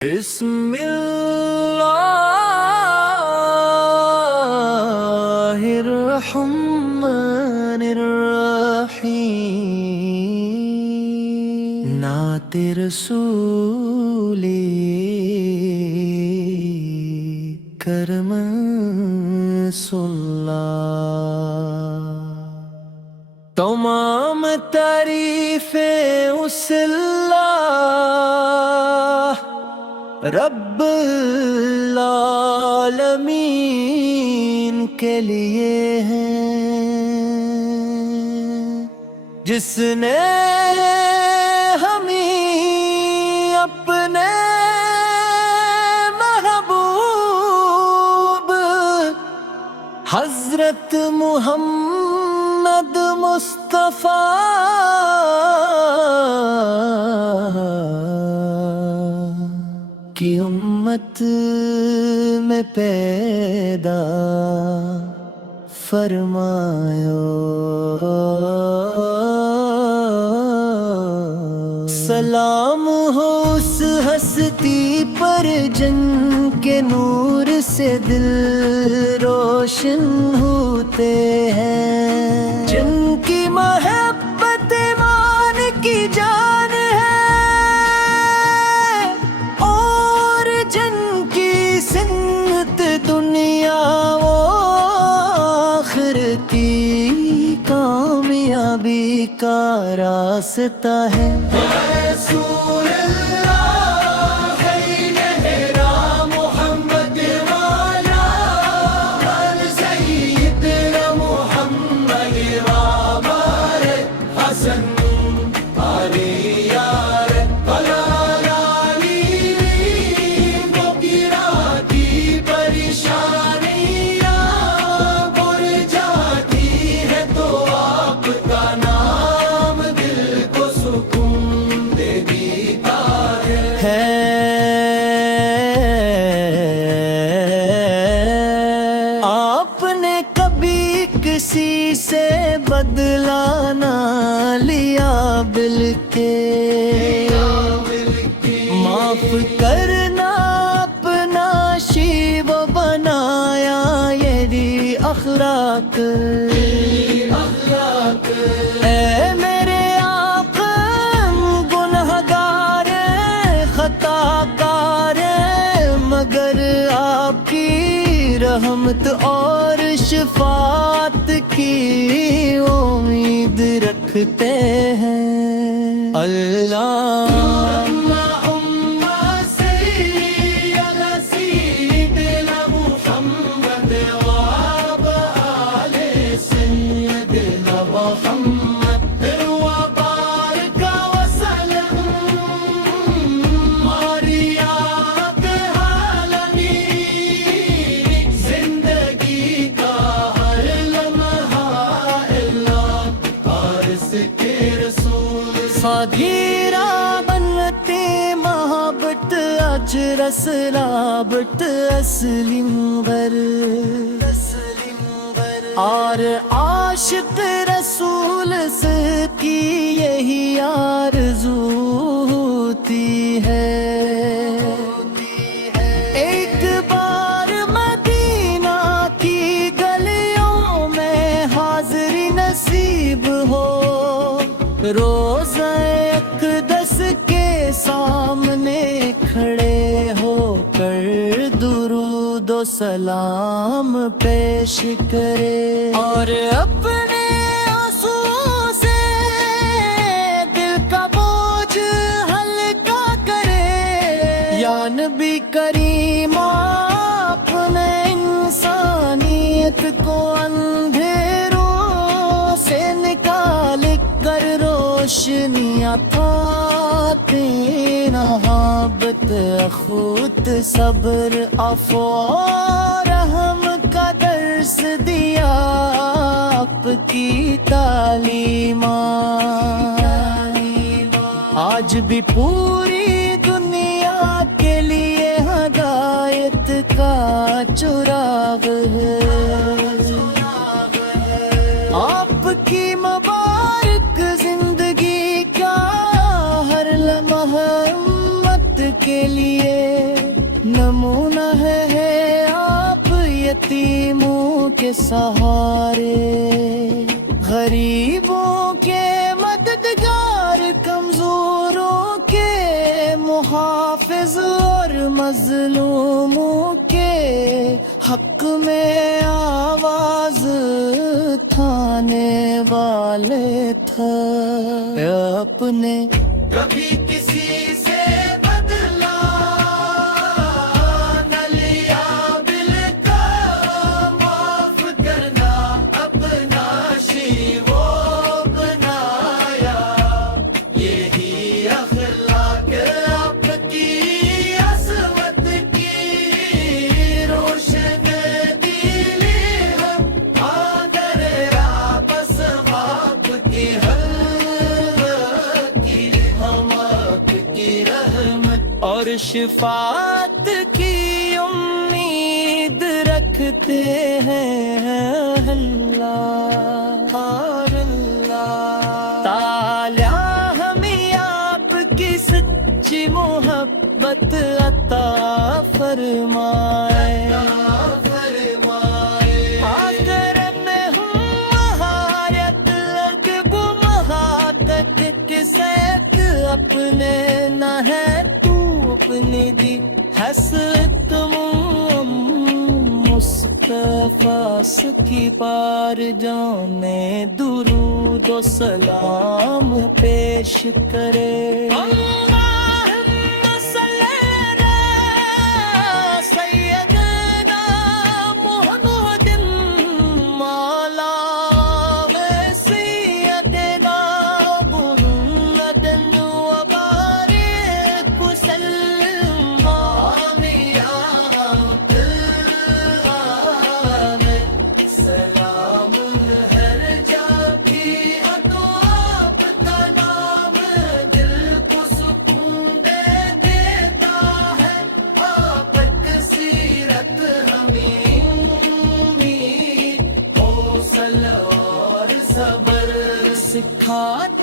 بسم اللہ الرحمن الرحیم نعت رسول کرم صلی تمام تعریفیں اس اللہ رب العالمین کے لیے ہیں، جس نے ہمیں اپنے محبوب حضرت محمد مصطفیٰ کی امت میں پیدا فرمایا۔ سلام ہو اس ہستی پر جن کے نور سے دل روشن ہوتے ہیں، جن کی محبت ایمان کی جان ہے اور جن کی سنت دنیا و آخرت کی کامیابی کا راستہ ہے۔ رسول اللہ خیر ہیرا محمد والا سیدنا محمد وابار حسن علی یار بلالانی بکراتی پریشانیاں بر جاتی ہے تو آپ کا نام دل کو سکون دے دیتا ہے۔ آپ نے کبھی کسی سے بدلہ نہ لیا، بلکہ معاف کرنا اپنا شیوہ بنایا، یہ اخلاق اے میرے آقا گنہگار خطا کار، مگر آپ کی رحمت اور شفاعت کی امید رکھتے ہیں۔ اللہ فقیرہ بنتے محبت اجرس رابط اسلم غر، اور عاشق رسول کی یہی آرزو ہوتی ہے۔ ایک بار مدینہ کی گلیوں میں حاضری نصیب ہو، روزہ اقدس کے سامنے کھڑے ہو کر درود و سلام پیش کرے، اور اپنے آنسوؤں سے دل کا بوجھ ہلکا کرے۔ یا نبی کریم آپ نے انسانیت کو اندھیروں سے نکال کر روشنی عطاتے، محبت اخوت صبر عفو اور رحم کا درس دیا آپ کی تعلیمات، آج بھی پوری دنیا کے لیے ہدایت کا چراغ ہے۔ آپ کی مبارک زندگی کا ہر لمحہ امت کے لیے نمونہ ہے آپ یتیموں کے سہارے، غریبوں کے مددگار، کمزوروں کے محافظ اور مظلوموں کے حق میں آواز اٹھانے والے تھا۔ اپنے کبھی کسی سے بدلا نہ لیا، بل کا معاف کرنا اپنا شیوہ بنایا، یہی اخلاق آپ کی عظمت کی روشن دلی ہے، آدر آپس آپ کی اور شفاعت کی امید رکھتے ہیں اللہ، تعالیٰ ہمیں آپ کی سچی محبت عطا فرمائے، آخرت ہم مہارت لگب محاقت کے سیت اپنے نہ ہے اپنی دی حسرت مصطفیٰ کی بار جانے درود و سلام پیش کرے۔ اللہم صلی علی سیدنا محمد مولا سیدنا محمد وبارک وسلم، سلام ہر جا بھی تو آپ کا نام دل کو سکون دے دیتا ہے، آپ کی سیرت ہمیں امید، حوصلہ اور صبر سکھاتا